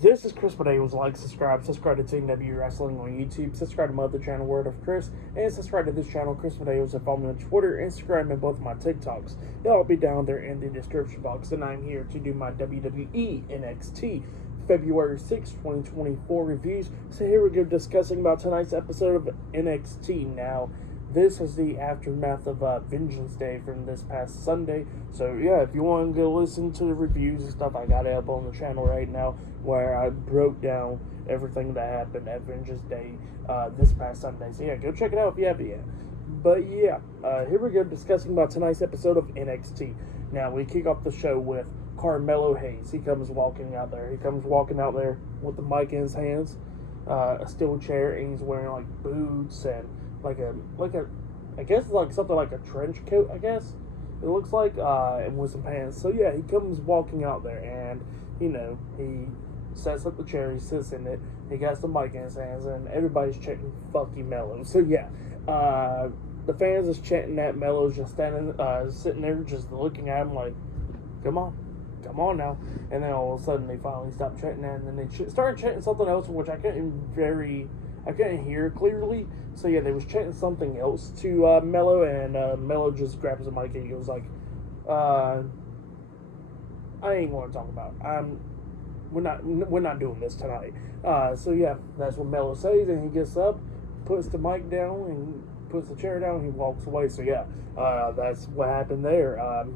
This is Chris Medeiros. Like, subscribe to Team W Wrestling on YouTube, subscribe to my other channel, Word of Chris, and subscribe to this channel, Chris Medeiros, and follow me on Twitter, Instagram, and both of my TikToks. They'll all be down there in the description box, and I'm here to do my WWE NXT February 6, 2024 reviews. So here we go, discussing about tonight's episode of NXT. Now, this is the aftermath of Vengeance Day from this past Sunday. So yeah, if you want to go listen to the reviews and stuff, I got it up on the channel right now, where I broke down everything that happened at Vengeance Day this past Sunday. So yeah, go check it out if you haven't yet. But yeah, here we go, discussing about tonight's episode of NXT. Now, we kick off the show with Carmelo Hayes. He comes walking out there. He comes walking out there with the mic in his hands, a steel chair, and he's wearing like boots and like a I guess like something like a trench coat, I guess it looks like, and with some pants. So yeah, he comes walking out there, and you know, he sets up the chair, he sits in it, he got the mic in his hands, and everybody's chanting "fuck you, Mello." So yeah, the fans is chanting that. Mello's just standing, sitting there, just looking at him like, come on now. And then all of a sudden they finally stopped chanting that, and then they started chanting something else, which I couldn't hear clearly. So yeah, they was chanting something else to Mello, and Mello just grabs the mic and he goes like, I ain't want to talk about it. We're not doing this tonight. So yeah, that's what Mello says, and he gets up, puts the mic down, and puts the chair down, and he walks away. So yeah, that's what happened there.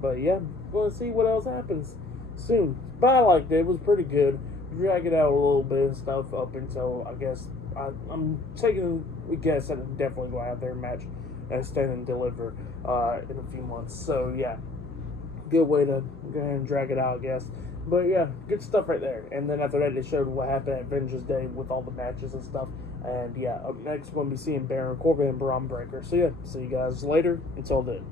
But yeah, we'll see what else happens soon. But I liked it. It was pretty good. Drag it out a little bit and stuff up until, I guess, I'm taking a guess that it's definitely going to have their match at Stand and Deliver in a few months. So yeah, good way to go ahead and drag it out, I guess. But yeah, good stuff right there. And then after that, they showed what happened at Vengeance Day with all the matches and stuff. And yeah, up next, we're going to be seeing Baron Corbin and Braun Breaker. So yeah, see you guys later. Until then.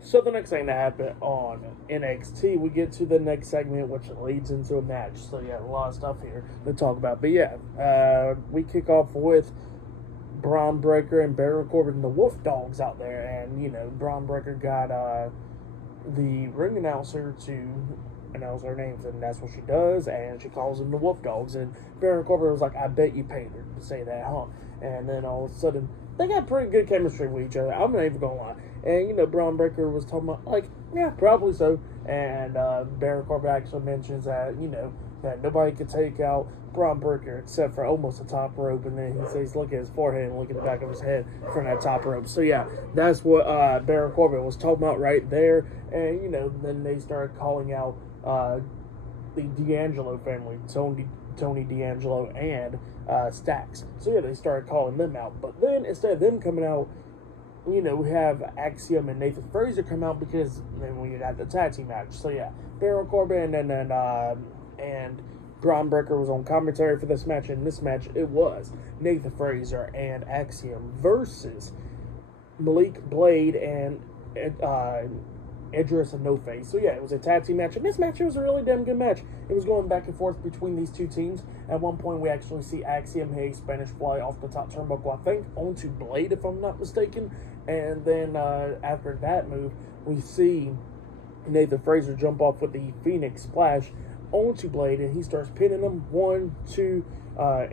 So the next thing that happened on NXT, we get to the next segment, which leads into a match. So yeah, a lot of stuff here to talk about. But yeah, we kick off with Braun Breaker and Baron Corbin, the Wolf Dogs out there. And, you know, Braun Breaker got the ring announcer to announce their names, and that's what she does, and she calls them the Wolf Dogs. And Baron Corbin was like, I bet you paid her to say that, huh? And then all of a sudden, they got pretty good chemistry with each other. I'm not even gonna lie. And, you know, Braun Breaker was talking about, like, yeah, probably so. And Baron Corbin actually mentions that, you know, that nobody could take out Braun Breaker except for almost the top rope. And then he says, look at his forehead and look at the back of his head from that top rope. So, yeah, that's what Baron Corbin was talking about right there. And, you know, then they started calling out the D'Angelo family, Tony D'Angelo and Stacks. So yeah, they started calling them out. But then instead of them coming out, you know, we have Axiom and Nathan Frazer come out, because then we got the tag team match. So yeah, Baron Corbin and Braun Breaker was on commentary for this match. And this match, it was Nathan Frazer and Axiom versus Malik Blade and Edris and No Face. So yeah, it was a tag team match, and this match, it was a really damn good match. It was going back and forth between these two teams. At one point, we actually see Axiom hit a Spanish fly off the top turnbuckle, I think, onto Blade, if I'm not mistaken. And then after that move, we see Nathan Frazer jump off with the Phoenix Splash onto Blade, and he starts pinning him. 1, 2.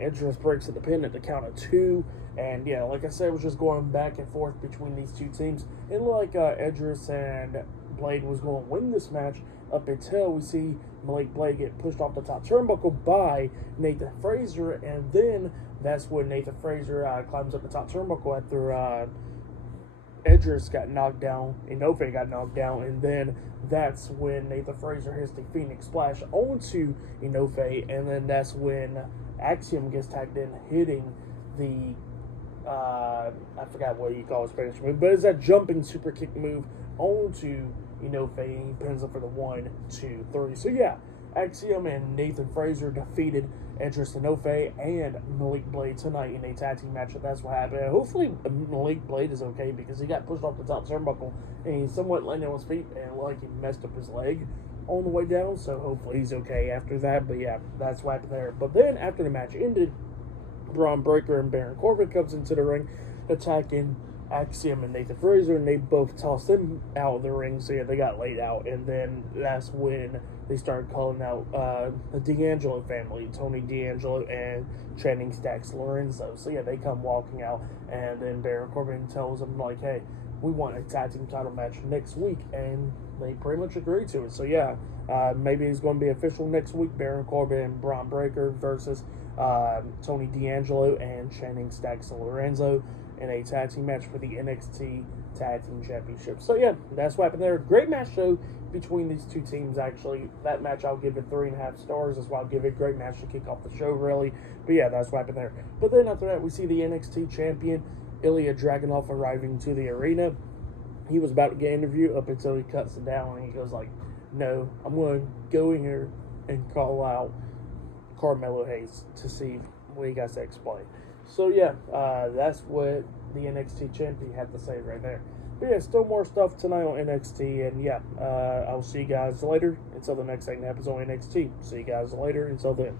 Edris breaks at the pin at the count of 2. And yeah, like I said, it was just going back and forth between these two teams. It looked like Edris and Blade was going to win this match up until we see Malik Blade get pushed off the top turnbuckle by Nathan Frazer. And then that's when Nathan Frazer climbs up the top turnbuckle after Edris got knocked down, Inoue got knocked down, and then that's when Nathan Frazer hits the Phoenix Splash onto Inoue, and then that's when Axiom gets tagged in, hitting the I forgot what you call a Spanish move, but it's that jumping super kick move onto Inoue, and he pins him for the 1, 2, 3. So yeah, Axiom and Nathan Frazer defeated Edris Inoue and Malik Blade tonight in a tag team match. That's what happened. And hopefully Malik Blade is okay, because he got pushed off the top turnbuckle and he's somewhat landing on his feet, and like he messed up his leg on the way down. So hopefully he's okay after that. But yeah, that's what happened there. But then after the match ended, Braun Breaker and Baron Corbin comes into the ring, attacking Axiom and Nathan Fraser, and they both tossed them out of the ring, so yeah, they got laid out, and then that's when they started calling out the D'Angelo family, Tony D'Angelo and Channing Stacks Lorenzo. So yeah, they come walking out, and then Baron Corbin tells them, like, hey, we want a tag team title match next week, and they pretty much agree to it. So yeah, maybe it's going to be official next week. Baron Corbin and Braun Breaker versus Tony D'Angelo and Channing Stacks Lorenzo in a tag team match for the NXT Tag Team Championship. So yeah, that's what happened there. Great match show between these two teams, actually. That match I'll give it 3.5 stars. That's why I'll give it a great match to kick off the show, really. But yeah, that's what happened there. But then after that, we see the NXT champion, Ilja Dragunov, arriving to the arena. He was about to get interviewed up until he cuts it down, and he goes like, no, I'm going to go in here and call out Carmelo Hayes to see what he got to explain. So yeah, that's what the NXT champion had to say right there. But yeah, still more stuff tonight on NXT, and yeah, I'll see you guys later. Until the next thing that happens on NXT. See you guys later. Until then.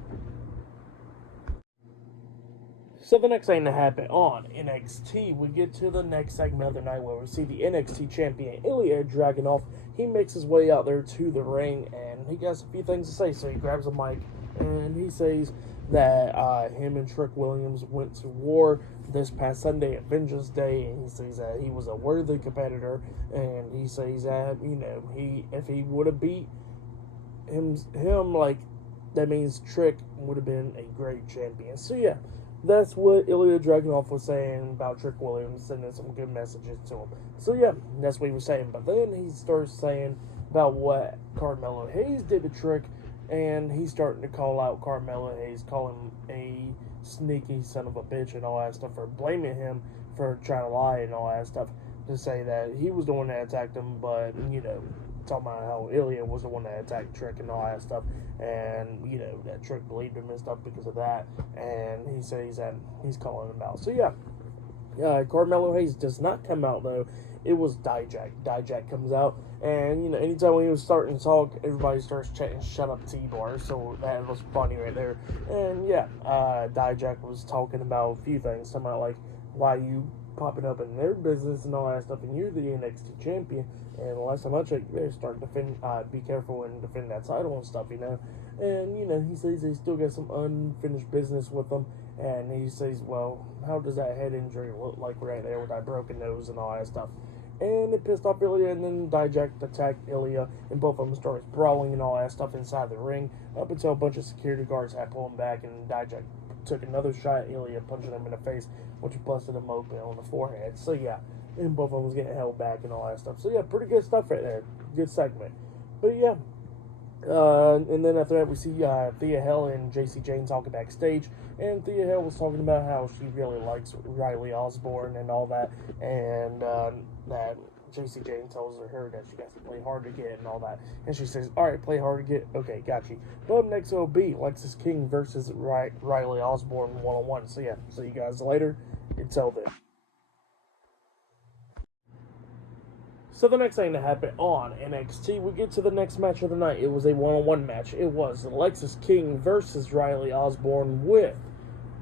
So the next thing to happen on NXT, we get to the next segment of the night where we see the NXT champion, Ilja Dragunov. He makes his way out there to the ring, and he has a few things to say. So he grabs a mic, and he says that him and Trick Williams went to war this past Sunday at Vengeance Day, and he says that he was a worthy competitor, and he says that, you know, if he would have beat him, like, that means Trick would have been a great champion. So yeah, that's what Ilja Dragunov was saying about Trick Williams, sending some good messages to him. So yeah, that's what he was saying. But then he starts saying about what Carmelo Hayes did to Trick, and he's starting to call out Carmelo Hayes, call him a sneaky son of a bitch and all that stuff, for blaming him for trying to lie and all that stuff, to say that he was the one that attacked him, but, you know, talking about how Ilja was the one that attacked Trick and all that stuff, and, you know, that Trick believed him and stuff because of that, and he says that he's calling him out. So yeah, Carmelo Hayes does not come out, though. It was Dijak. Dijak comes out, and, you know, anytime when he was starting to talk, everybody starts chanting, shut up, T-Bar, so that was funny right there. And, yeah, Dijak was talking about a few things, talking about, like, why you popping up in their business and all that stuff, and you're the NXT champion, and last time I checked, you better start be careful and defend that title and stuff, you know. And, you know, he says he still got some unfinished business with them, and he says, well, how does that head injury look like right there with that broken nose and all that stuff? And it pissed off Ilja, and then Dijak attacked Ilja, and both of them started brawling and all that stuff inside the ring, up until a bunch of security guards had pulled him back, and Dijak took another shot at Ilja, punching him in the face, which busted him open on the forehead. So yeah, and both of them was getting held back and all that stuff. So yeah, pretty good stuff right there. Good segment. But yeah, and then after that, we see Thea Hale and JC Jane talking backstage, and Thea Hale was talking about how she really likes Riley Osborne and all that, and that JC Jane tells her that she got to play hard to get and all that, and she says, all right, play hard to get, okay, got you. But up next will be Lexis King versus Riley Osborne 1-on-1. So yeah, see you guys later. Until then. So the next thing to happen on NXT, we get to the next match of the night. It was a 1-on-1 match. It was Lexis King versus Riley Osborne with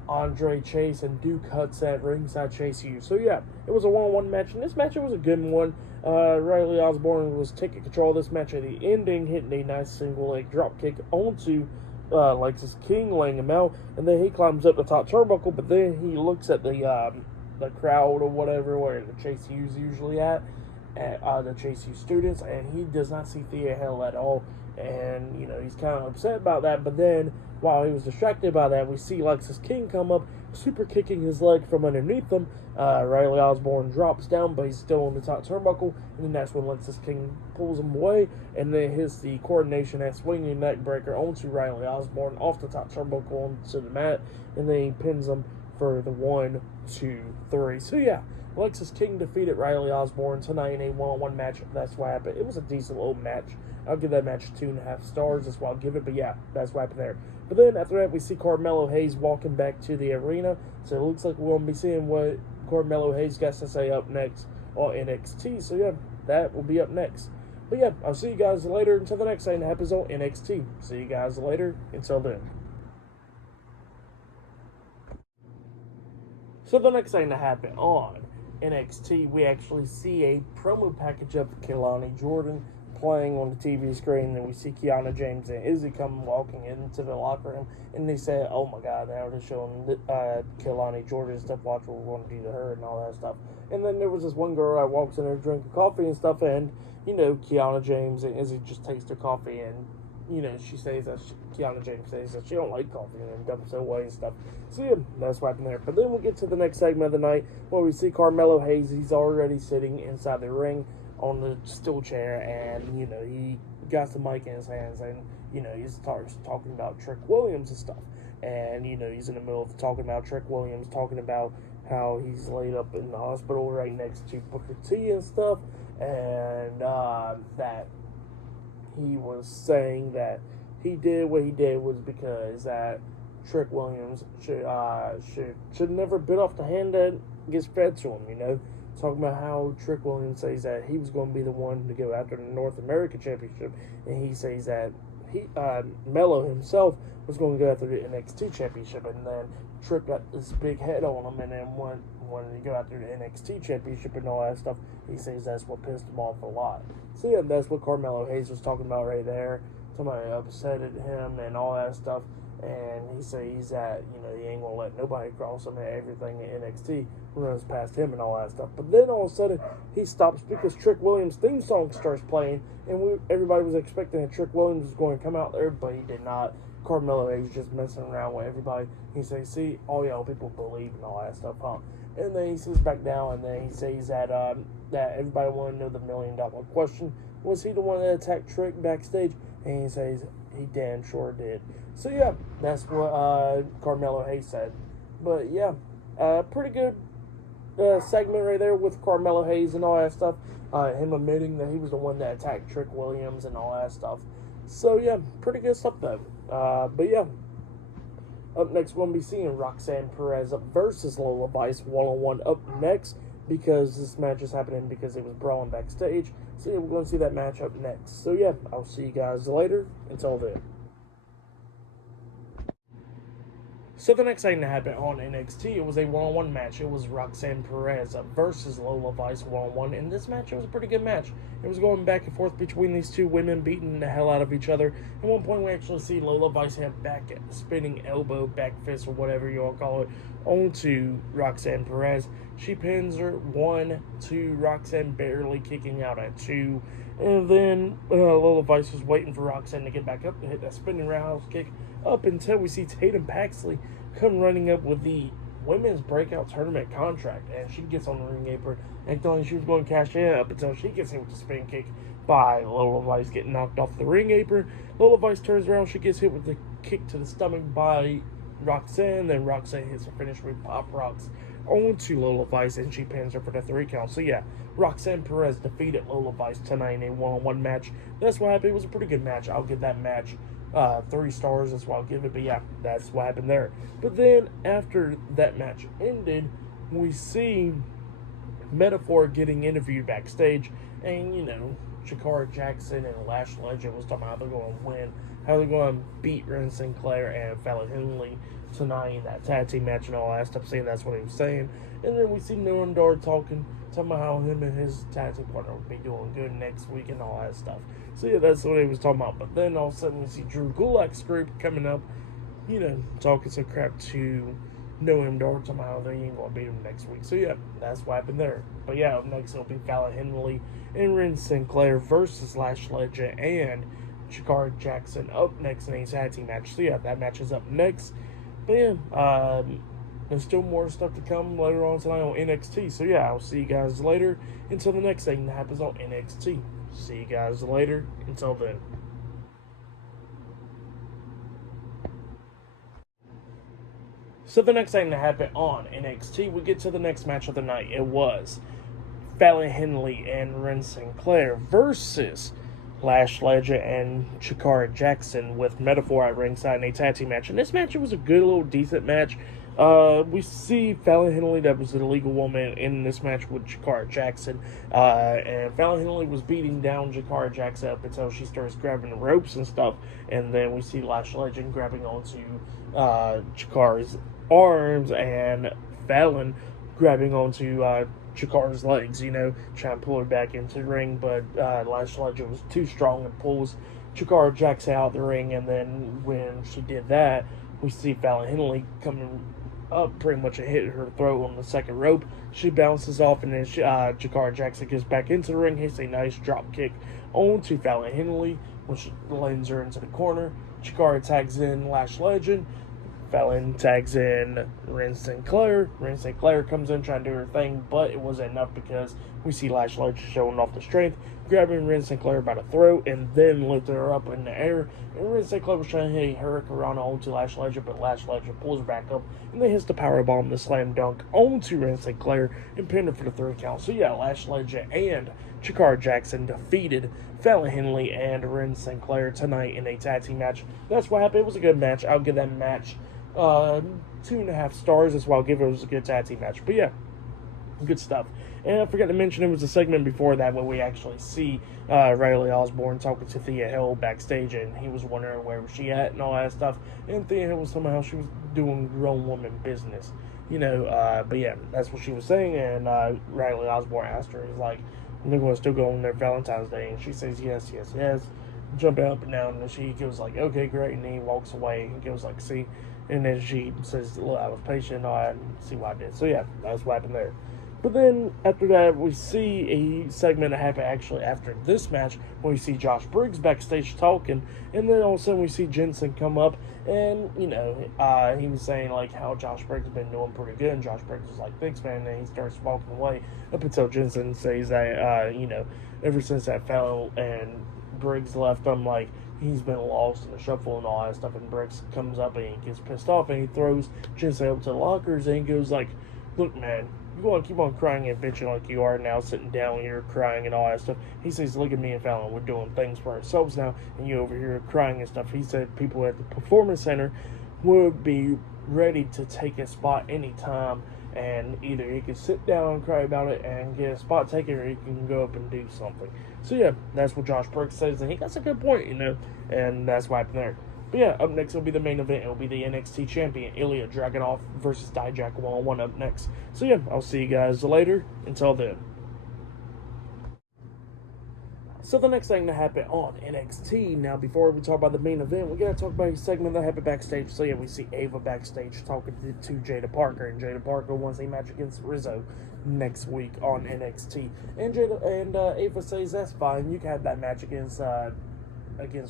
Andre Chase and Duke Hutz at ringside Chase U. So yeah, it was a 1-on-1 match, and this match, it was a good one. Riley Osborne was taking control of this match at the ending, hitting a nice single leg drop kick onto Lexis King, laying him out, and then he climbs up the top turnbuckle, but then he looks at the crowd or whatever, where the Chase U's usually at the Chase U students, and he does not see Thea Hale at all, and, you know, he's kind of upset about that. But then, while he was distracted by that, we see Lexis King come up, super kicking his leg from underneath him. Riley Osborne drops down, but he's still on the top turnbuckle, and then that's when Lexis King pulls him away, and then hits the coordination and swinging neck breaker onto Riley Osborne off the top turnbuckle onto the mat, and then he pins him for the 1, 2, 3. So yeah, Lexis King defeated Riley Osborne tonight in a 1-on-1 match. That's what happened. It was a decent little match. I'll give that match 2.5 stars. That's what I'll give it. But yeah, that's what happened there. But then after that, we see Carmelo Hayes walking back to the arena. So it looks like we're going to be seeing what Carmelo Hayes got to say up next on NXT. So yeah, that will be up next. But yeah, I'll see you guys later until the next thing that happens on NXT. See you guys later. Until then. So the next thing to happen on NXT, we actually see a promo package of Kehlani Jordan playing on the TV screen, and we see Kiana James and Izzy come walking into the locker room, and they say, oh my god, now they're showing Kehlani Jordan stuff, watch what we're going to do to her and all that stuff. And then there was this one girl that walks in there drinking coffee and stuff, and, Kiana James and Izzy just taste their coffee, and, she says that, Kiana James says that she don't like coffee, and dumps it away and stuff. So yeah, that's what happened there. But then we'll get to the next segment of the night, where we see Carmelo Hayes. He's already sitting inside the ring on the stool chair, and he got the mic in his hands, and he starts talking about Trick Williams and stuff, and he's in the middle of talking about Trick Williams, talking about how he's laid up in the hospital right next to Booker T and stuff, and that he was saying that he did what he did was because that Trick Williams should never bit off the hand that gets fed to him, talking about how Trick Williams says that he was going to be the one to go after the North American Championship, and he says that Melo himself was going to go after the NXT Championship, and then Trick got this big head on him, and then when he go after the NXT Championship and all that stuff, he says that's what pissed him off a lot. So yeah, that's what Carmelo Hayes was talking about right there. Somebody upset at him and all that stuff. And he says that, he ain't going to let nobody cross him, and everything in NXT runs past him and all that stuff. But then all of a sudden, he stops because Trick Williams' theme song starts playing, and everybody was expecting that Trick Williams was going to come out there, but he did not. Carmelo Hayes just messing around with everybody. He says, see, all y'all people believe and all that stuff, huh? And then he sits back down, and then he says that that everybody wanted to know the $1 million question. Was he the one that attacked Trick backstage? And he says he damn sure did. So yeah, that's what Carmelo Hayes said. But yeah, pretty good segment right there with Carmelo Hayes and all that stuff. Him admitting that he was the one that attacked Trick Williams and all that stuff. So yeah, pretty good stuff though. But yeah, up next we'll be seeing Roxanne Perez versus Lola Vice one-on-one up next, because this match is happening because it was brawling backstage. So yeah, we're going to see that match up next. So yeah, I'll see you guys later. Until then. So the next thing that happened on NXT, it was a one-on-one match. It was Roxanne Perez versus Lola Vice one-on-one. In this match, it was a pretty good match. It was going back and forth between these two women, beating the hell out of each other. At one point, we actually see Lola Vice have back spinning elbow, back fist, or whatever you all call it, onto Roxanne Perez. She pins her 1, 2, Roxanne barely kicking out at 2. And then Lola Vice was waiting for Roxanne to get back up to hit that spinning roundhouse kick, up until we see Tatum Paxley come running up with the women's breakout tournament contract, and she gets on the ring apron and telling she was going to cash in, up until she gets hit with the spin kick by Lola Vice, getting knocked off the ring apron. Lola Vice turns around, she gets hit with the kick to the stomach by Roxanne, then Roxanne hits her finish with Pop Rocks onto Lola Vice, and she pins her for the 3 count. So yeah, Roxanne Perez defeated Lola Vice tonight in a one-on-one match. That's what happened. It was a pretty good match. I'll give that match 3 stars. That's what I'll give it. But yeah, that's what happened there. But then after that match ended, we see Metaphor getting interviewed backstage, and Shakara Jackson and Lash Legend was talking about how they're going to win, how they're going to beat Ren Sinclair and Fallon Henley tonight in that tag team match and all that stuff, saying that's what he was saying. And then we see Noam Dar talking about how him and his tag team partner would be doing good next week and all that stuff. So yeah, that's what he was talking about. But then all of a sudden we see Drew Gulak's group coming up, talking some crap to Noam Dar, talking about how they ain't going to beat him next week. So yeah, that's what happened there. But yeah, up next it'll be Fallon Henley and Ren Sinclair versus Lash Legend and Shakara Jackson up next in a tag team match. So yeah, that match is up next. But yeah, there's still more stuff to come later on tonight on NXT. So yeah, I'll see you guys later until the next thing that happens on NXT. See you guys later. Until then. So the next thing that happened on NXT, we get to the next match of the night. It was Fallon Henley and Ren Sinclair versus Lash Legend and Shakara Jackson with Metaphor at ringside in a tag team match. And this match, it was a good little decent match. We see Fallon Henley, that was the legal woman, in this match with Shakara Jackson. And Fallon Henley was beating down Shakara Jackson up until she starts grabbing the ropes and stuff. And then we see Lash Legend grabbing onto Shakara's arms and Fallon grabbing onto Chikara's legs, trying to pull her back into the ring, but Lash Legend was too strong and pulls Chikara Jax out of the ring, and then when she did that, we see Fallon Henley coming up, pretty much hit her throat on the second rope. She bounces off, and then Chikara Jackson gets back into the ring, hits a nice drop kick onto Fallon Henley, which lands her into the corner. Chikara tags in Lash Legend. Fallon tags in Ren Sinclair. Ren Sinclair comes in trying to do her thing, but it wasn't enough because we see Lash Legend showing off the strength, grabbing Ren Sinclair by the throat, and then lifting her up in the air. And Ren Sinclair was trying to hit a Hurricane onto Lash Legend, but Lash Legend pulls her back up, and then hits the powerbomb, the slam dunk onto Ren Sinclair, and pinned her for the 3 count. So yeah, Lash Legend and Chikara Jackson defeated Fallon Henley and Ren Sinclair tonight in a tag team match. That's what happened. It was a good match. I'll give that match 2.5 stars. That's why I'll give it. It was a good tag team match. But yeah, good stuff. And I forgot to mention, it was a segment before that where we actually see Riley Osborne talking to Thea Hill backstage, and he was wondering where was she at and all that stuff. And Thea Hill was somehow she was doing grown woman business, But yeah, that's what she was saying. And Riley Osborne asked her, he's like, "They're going to still go on their Valentine's Day?" And she says, "Yes, yes, yes." Jumping up and down, and she goes like, "Okay, great," and then he walks away and goes like, "See," and then she says, "Look, I was patient, I see what I did." So yeah, that's what happened there. But then after that, we see a segment that happened actually after this match, where we see Josh Briggs backstage talking, and then all of a sudden we see Jensen come up, and he was saying like how Josh Briggs has been doing pretty good, and Josh Briggs was like, "Thanks, man," and he starts walking away up until Jensen says that ever since that Fallon and Briggs left, I'm like, he's been lost in the shuffle and all that stuff, and Briggs comes up and he gets pissed off and he throws Jensen up to the lockers and he goes like, "Look, man, you want to keep on crying and bitching like you are now, sitting down here crying and all that stuff." He says, "Look at me and Fallon, we're doing things for ourselves now, and you over here crying and stuff." He said people at the Performance Center would be ready to take a spot anytime, and either he could sit down and cry about it and get a spot taken, or he can go up and do something. So yeah, that's what Josh Briggs says, and he got a good point, and that's what happened there. But yeah, up next will be the main event. It'll be the NXT champion, Ilja Dragunov versus Dijak one-on-one up next. So yeah, I'll see you guys later. Until then. So the next thing that happened on NXT, now before we talk about the main event, we gotta talk about a segment that happened backstage. So yeah, we see Ava backstage talking to Jada Parker, and Jada Parker wants a match against Rizzo next week on NXT. And Ava says that's fine, you can have that match against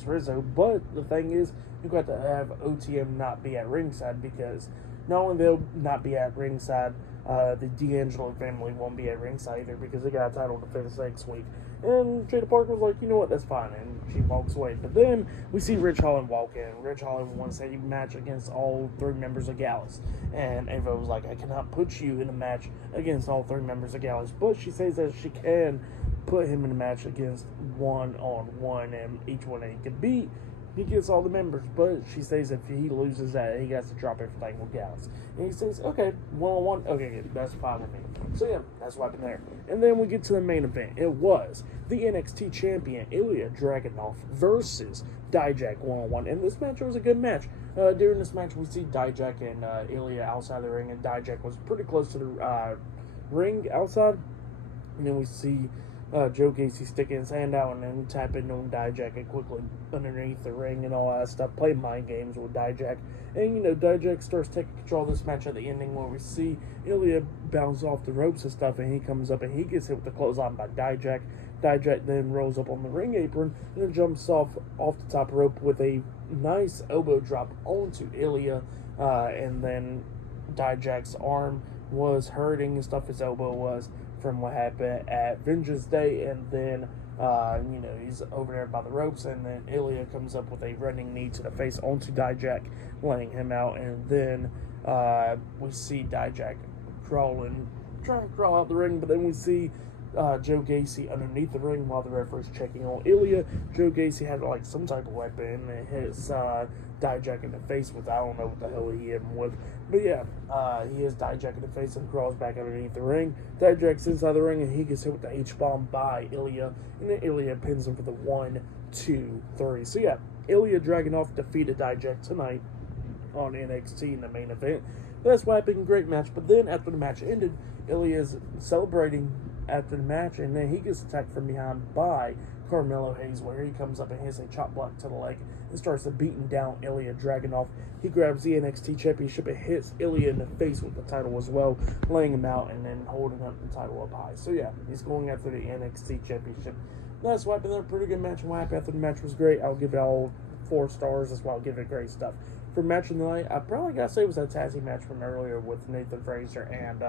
Rizzo, but the thing is, you got to have OTM not be at ringside, because not only they'll not be at ringside, the D'Angelo family won't be at ringside either, because they got a title defense next week. And Jada Parker was like, "You know what, that's fine," and she walks away. But then we see Rich Holland walk in. Rich Holland wants a match against all 3 members of Gallus, and Ava was like, "I cannot put you in a match against all 3 members of Gallus," but she says that she can put him in a match against 1-on-1, and each one that he can beat, he gets all the members. But she says if he loses that, he has to drop everything with Gallus. And he says, "Okay, 1-on-1, okay, that's fine with me." So yeah, that's what happened there. And then we get to the main event. It was the NXT champion, Ilja Dragunov, versus Dijak 1-on-1. And this match was a good match. During this match, we see Dijak and Ilja outside the ring, and Dijak was pretty close to the ring outside. And then we see Joe Gacy sticking his hand out and then tapping on Dijak and quickly underneath the ring and all that stuff, play mind games with Dijak. And Dijak starts taking control of this match at the ending, where we see Ilja bounce off the ropes and stuff, and he comes up and he gets hit with the clothesline by Dijak. Dijak then rolls up on the ring apron and then jumps off the top rope with a nice elbow drop onto Ilja, and then Dijak's arm was hurting and stuff, his elbow was, from what happened at Vengeance Day, and then he's over there by the ropes, and then Ilja comes up with a running knee to the face onto Dijak, laying him out, and then we see Dijak trying to crawl out the ring, but then we see Joe Gacy underneath the ring while the referee's checking on Ilja. Joe Gacy had like some type of weapon and it hits Dijak in the face with, I don't know what the hell he hit him with. But yeah, he hits Dijak in the face and crawls back underneath the ring. Dijak's inside the ring and he gets hit with the H-bomb by Ilja. And then Ilja pins him for the 1, 2, 3. So yeah, Ilja Dragunov defeated Dijak tonight on NXT in the main event. That's why it's been a great match. But then after the match ended, Ilja is celebrating after the match, and then he gets attacked from behind by Carmelo Hayes, where he comes up and hits a chop block to the leg and starts to beating down Ilja Dragunov. He grabs the NXT Championship and hits Ilja in the face with the title as well, laying him out and then holding up the title up high. So yeah, he's going after the NXT Championship. That's why it's been a pretty good match. Why after the match was great, I'll give it all 4 stars. That's why I'll give it great stuff. For match of the night, I probably gotta say it was that tag team match from earlier with Nathan Fraser and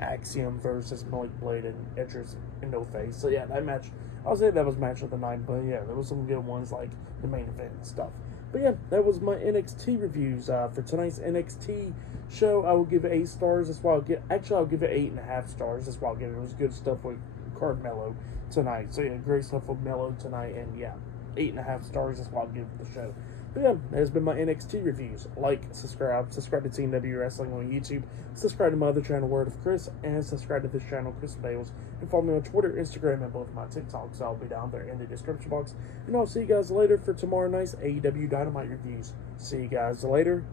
Axiom versus Malik Blade and Edris and No Face. So yeah, that match, I'll say that was match of the night. But yeah, there was some good ones like the main event and stuff. But yeah, that was my NXT reviews for tonight's NXT show. I will give it 8 stars. That's why I'll give it 8.5 stars. That's why I'll give it. It was good stuff with Carmelo tonight. So yeah, great stuff with Melo tonight, and yeah, 8.5 stars. That's why I'll give the show. But yeah, that has been my NXT reviews. Like, subscribe to Team W Wrestling on YouTube, subscribe to my other channel, Word of Chris, and subscribe to this channel, Chris Bales, and follow me on Twitter, Instagram, and both my TikToks. I'll be down there in the description box. And I'll see you guys later for tomorrow night's AEW Dynamite reviews. See you guys later.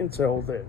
Until then.